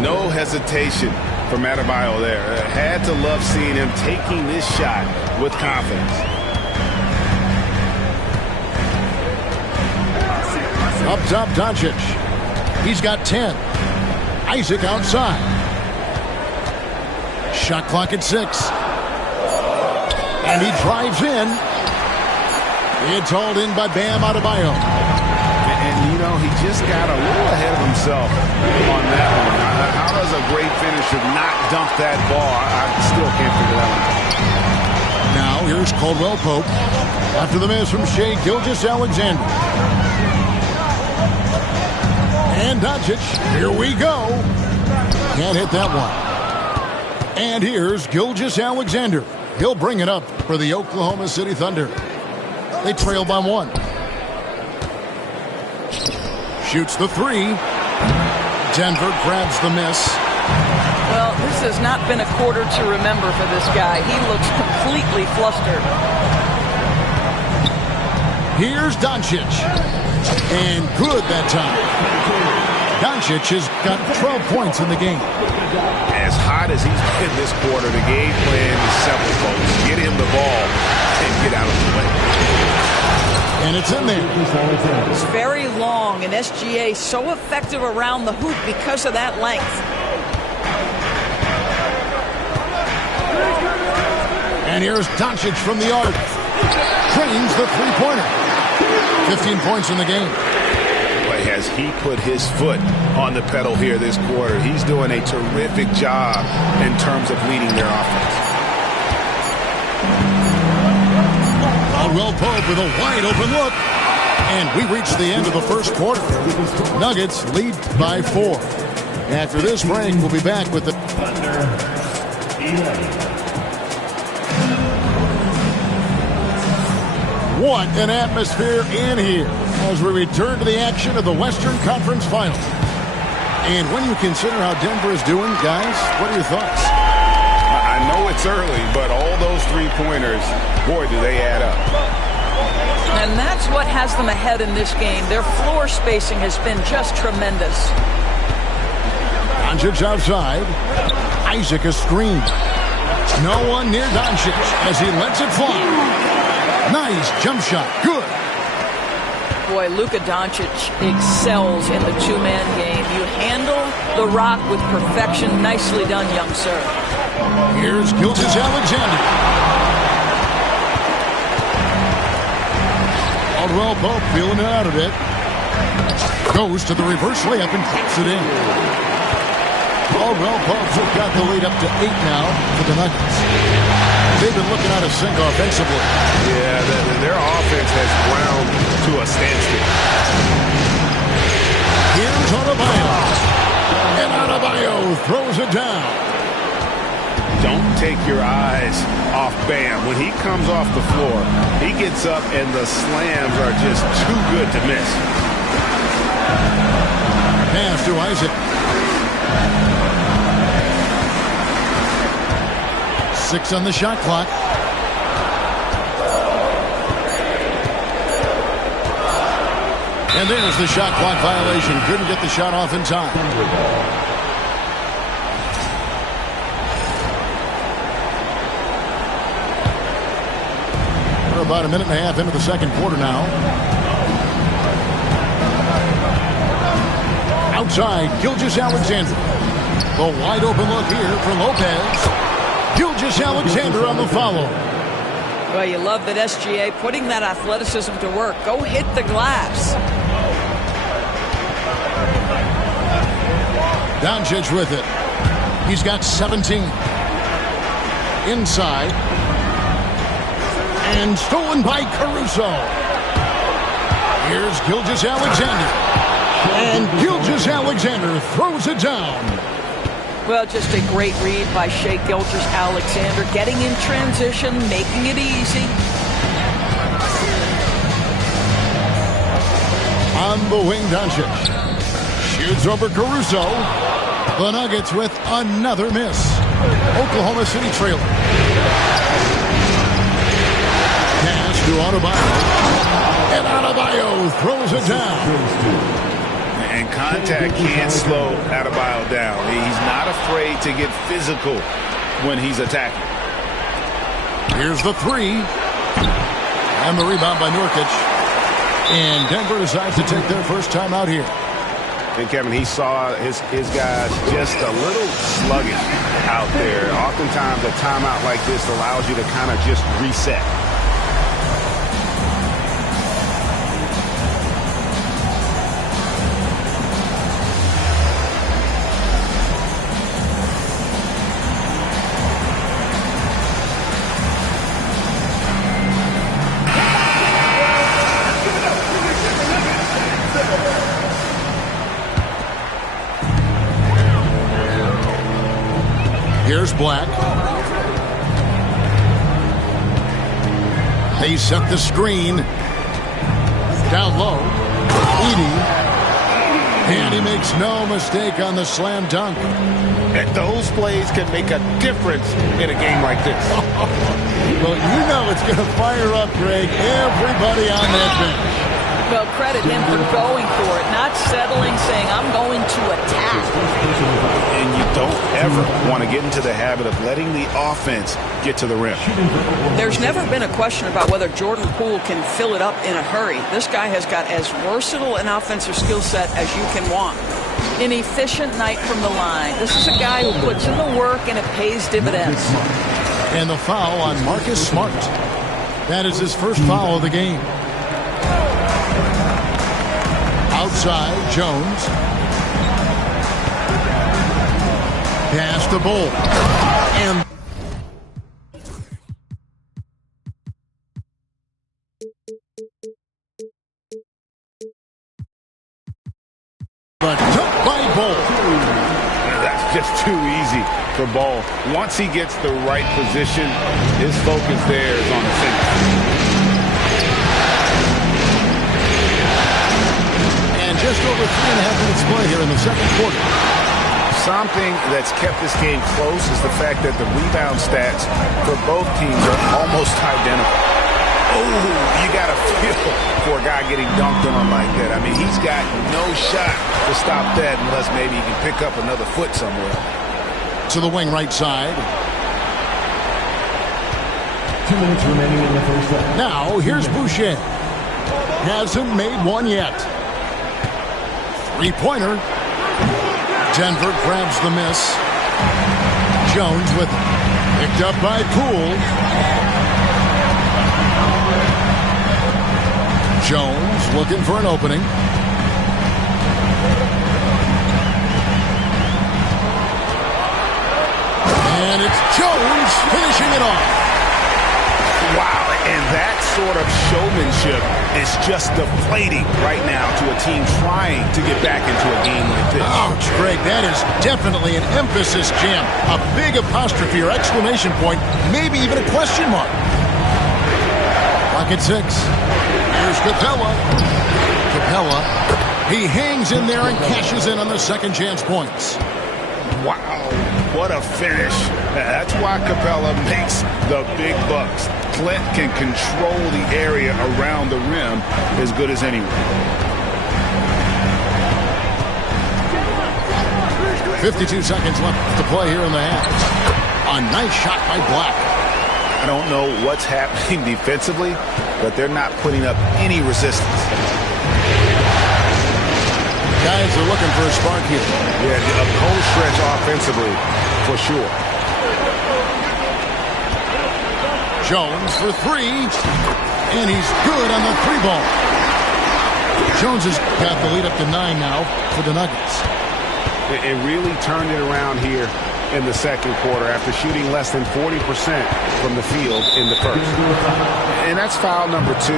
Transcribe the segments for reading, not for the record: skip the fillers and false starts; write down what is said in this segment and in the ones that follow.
No hesitation from Adebayo there. Had to love seeing him taking this shot with confidence. Up top, Doncic. He's got 10. Isaac outside. Shot clock at 6. And he drives in. It's hauled in by Bam Adebayo. And, you know, he just got a little ahead of himself on that one. How does a great finisher not dunk that ball? I still can't figure that one out. Now, here's Caldwell Pope. After the miss from Shai Gilgeous-Alexander. And Doncic. Here we go. Can't hit that one. And here's Gilgeous-Alexander. He'll bring it up for the Oklahoma City Thunder. They trail by 1. Shoots the 3. Denver grabs the miss. Well, this has not been a quarter to remember for this guy. He looks completely flustered. Here's Doncic. And good that time. Doncic has got 12 points in the game. As hot as he's been this quarter, the game plan is simple, folks. Get him the ball and get out of the way. And it's in there. It's very long, and SGA so effective around the hoop because of that length. And here's Doncic from the arc. Drains the three-pointer. 15 points in the game. Boy, has he put his foot on the pedal here this quarter. He's doing a terrific job in terms of leading their offense. Caldwell Pope with a wide open look. And we reach the end of the first quarter. Nuggets lead by 4. After this break, we'll be back with the Thunder 11. What an atmosphere in here as we return to the action of the Western Conference Finals. And when you consider how Denver is doing, guys, what are your thoughts? I know it's early, but all those three-pointers, boy, do they add up. And that's what has them ahead in this game. Their floor spacing has been just tremendous. Doncic outside. Isaac a screen. No one near Doncic as he lets it fly. Nice jump shot. Good. Boy, Luka Doncic excels in the two-man game. You handle the rock with perfection. Nicely done, young sir. Here's Gilgeous-Alexander. Caldwell Pope feeling it out of it. Goes to the reverse layup and drops it in. Caldwell Pope's got the lead up to 8 now for the Nuggets. They've been looking out of sync offensively. Yeah, their offense has ground to a standstill. Here's Adebayo. And Adebayo throws it down. Don't take your eyes off Bam. When he comes off the floor, he gets up and the slams are just too good to miss. Pass to Isaac. 6 on the shot clock. And there's the shot clock violation. Couldn't get the shot off in time. We're about a minute and a half into the second quarter now. Outside, Gilgeous-Alexander. The wide open look here for Lopez. Gilgeous-Alexander on the follow. Well, you love that SGA putting that athleticism to work. Go hit the glass. Doncic with it. He's got 17. Inside. And stolen by Caruso. Here's Gilgeous-Alexander. And Gilgeous-Alexander throws it down. Well, just a great read by Shai Gilgeous-Alexander, getting in transition, making it easy. On the wing, Doncic. Shoots over Caruso. The Nuggets with another miss. Oklahoma City trailer. Pass to Adebayo. And Adebayo throws it down. And contact can't slow Adebayo down. He's not afraid to get physical when he's attacking. Here's the three. And the rebound by Nurkic. And Denver decides to take their first time out here. And Kevin, he saw his guys just a little sluggish out there. Oftentimes a timeout like this allows you to kind of just reset. Here's Black. They set the screen. Down low. Edey. And he makes no mistake on the slam dunk. And those plays can make a difference in a game like this. Well, you know it's going to fire up, Greg, everybody on that bench. Well, credit him for going for it, not settling, saying, I'm going to attack. And you don't ever want to get into the habit of letting the offense get to the rim. There's never been a question about whether Jordan Poole can fill it up in a hurry. This guy has got as versatile an offensive skill set as you can want. An efficient night from the line. This is a guy who puts in the work and it pays dividends. And the foul on Marcus Smart. That is his first foul of the game. Outside, Jones. Pass to Bull. And but took by Bull. That's just too easy for Ball. Once he gets the right position, his focus there is on the finish. Just over 3.5 minutes play here in the second quarter. Something that's kept this game close is the fact that the rebound stats for both teams are almost identical. Oh, you got to feel for a guy getting dunked on like that. I mean, he's got no shot to stop that unless maybe he can pick up another foot somewhere. To the wing right side. 2 minutes remaining in the first half. Now, here's Boucher. Hasn't made one yet. Three-pointer. Denver grabs the miss. Jones with it. Picked up by Poole. Jones looking for an opening. And it's Jones finishing it off. Wow, and that sort of showmanship is just deflating right now to a team trying to get back into a game like this. Ouch, Greg, that is definitely an emphasis jam. A big apostrophe or exclamation point, maybe even a question mark. Clock at 6. Here's Capella. Capella, he hangs in there and cashes in on the second chance points. Wow, what a finish. That's why Capella makes the big bucks. Clint can control the area around the rim as good as anyone. 52 seconds left to play here in the half. A nice shot by Black. I don't know what's happening defensively, but they're not putting up any resistance. Guys are looking for a spark here. Yeah, a cold stretch offensively, for sure. Jones for three, and he's good on the three ball. Jones has got the lead up to 9 now for the Nuggets. It really turned it around here in the second quarter after shooting less than 40% from the field in the first. And that's foul number 2.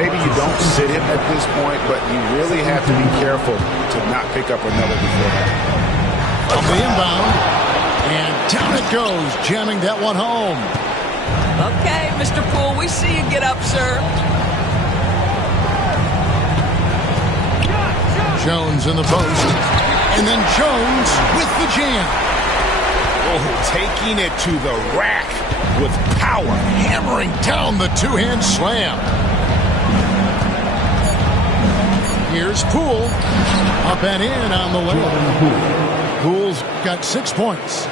Maybe you don't sit him at this point, but you really have to be careful to not pick up another before that. On the inbound, and down it goes, jamming that one home. Okay, Mr. Poole, we see you get up, sir. Jones in the post, and then Jones with the jam. Oh, taking it to the rack with power. Hammering down the two-hand slam. Here's Poole. Up and in on the layup. Poole's got 6 points.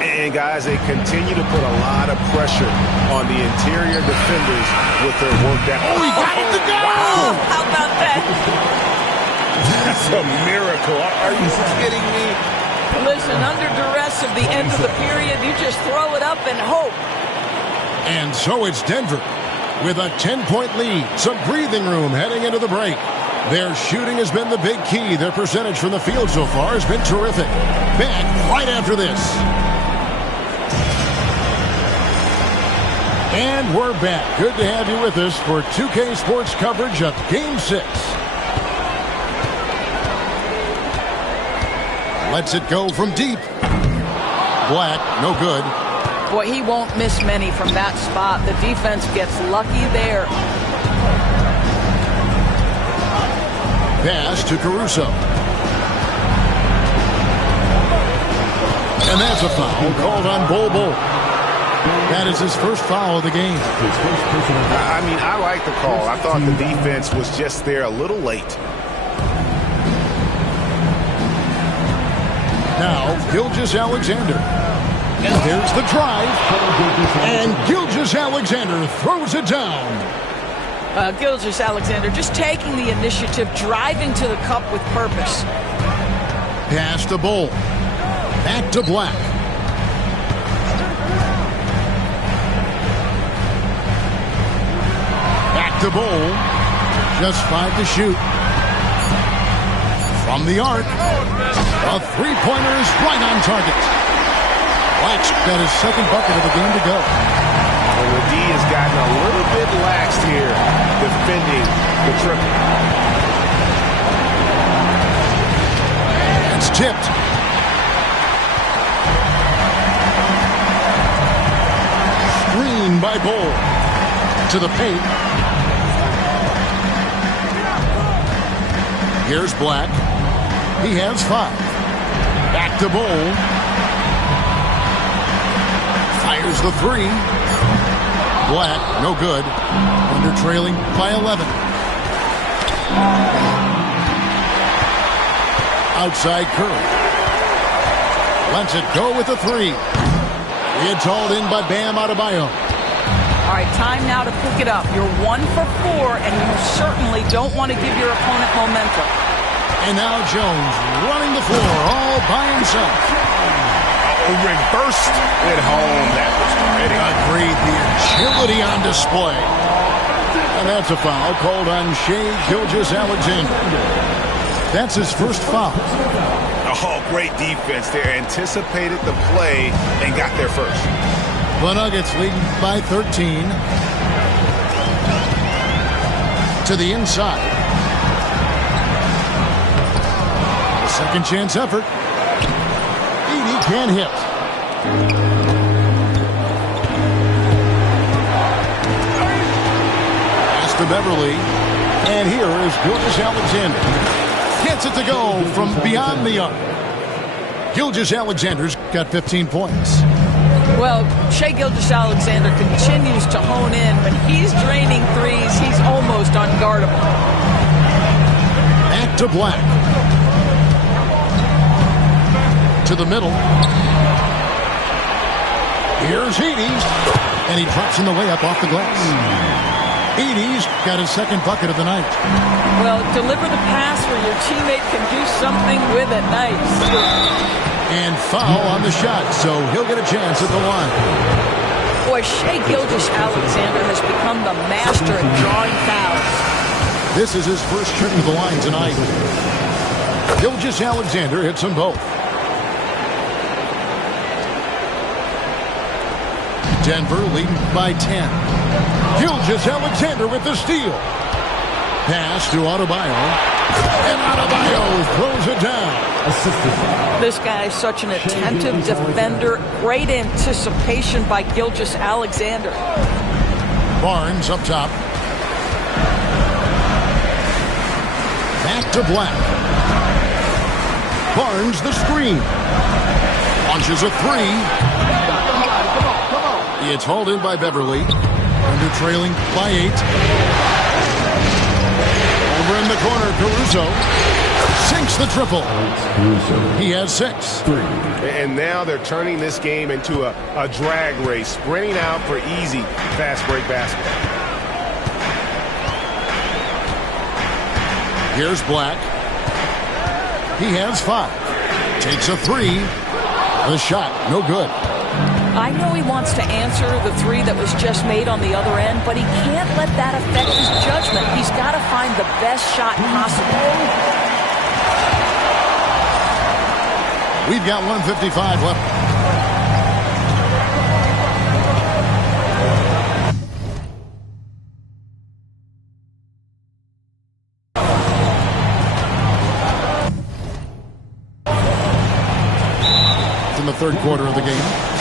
And, guys, they continue to put a lot of pressure on the interior defenders with their work down. Oh, he got it to go! Oh, how about that? That's a miracle. Are you kidding me? Listen, under duress of the end of the period, you just throw it up and hope. And so it's Denver with a 10-point lead. Some breathing room heading into the break. Their shooting has been the big key. Their percentage from the field so far has been terrific. Back right after this. And we're back. Good to have you with us for 2K Sports coverage of Game 6. Lets it go from deep. Black, no good. Boy, he won't miss many from that spot. The defense gets lucky there. Pass to Caruso. And that's a foul called on Bol Bol. That is his first foul of the game. I mean, I like the call. I thought the defense was just there a little late. Now, Gilgeous-Alexander. And there's the drive. And Gilgeous-Alexander throws it down. Gilgeous-Alexander just taking the initiative, driving to the cup with purpose. Pass to Bol. Back to Black. Back to Bol. Just 5 to shoot. From the arc. A three-pointer is right on target. Black's got his second bucket of the game to go. Well, the D has gotten a little bit laxed here defending the triple. It's tipped. Screen by Bol. To the paint. Here's Black. He has 5. Back to Bol. Fires the 3. Black, no good. Under trailing by 11. Outside Curry. Lets it go with the 3. It's hauled in by Bam Adebayo. All right, time now to pick it up. You're 1 for 4, and you certainly don't want to give your opponent momentum. And now Jones running the floor all by himself. Reversed it home. That was pretty. Agreed. The agility on display. And that's a foul called on Shai Gilgeous-Alexander. That's his first foul. Oh, great defense there. Anticipated the play and got there first. The Nuggets leading by 13. To the inside. Second chance effort. Edey can't hit. Pass to Beverly. And here is Gilgeous-Alexander. Gets it to go from beyond the arc. Gilgeous-Alexander's got 15 points. Well, Shai Gilgeous-Alexander continues to hone in. When he's draining threes, he's almost unguardable. Back to Black. To the middle. Here's Edey. And he drops in the layup off the glass. Edey's got his second bucket of the night. Well, deliver the pass where your teammate can do something with it. Nice. And foul on the shot, so he'll get a chance at the line. Boy, Shai Gilgeous-Alexander has become the master at drawing fouls. This is his first trip to the line tonight. Gilgeous-Alexander hits them both. Denver leading by 10. Gilgeous-Alexander with the steal. Pass to Adebayo. And Adebayo throws it down. This guy is such an attentive defender. Great anticipation by Gilgeous-Alexander. Barnes up top. Back to Black. Barnes the screen. Launches a 3. It's hauled in by Beverly. Under trailing by 8. Over in the corner Caruso sinks the triple. He has 6. And now they're turning this game into a drag race, sprinting out for easy fast break basketball. Here's Black. He has 5. Takes a 3. The shot, no good. I know he wants to answer the 3 that was just made on the other end, but he can't let that affect his judgment. He's got to find the best shot possible. We've got 1:55 left. In the third quarter of the game.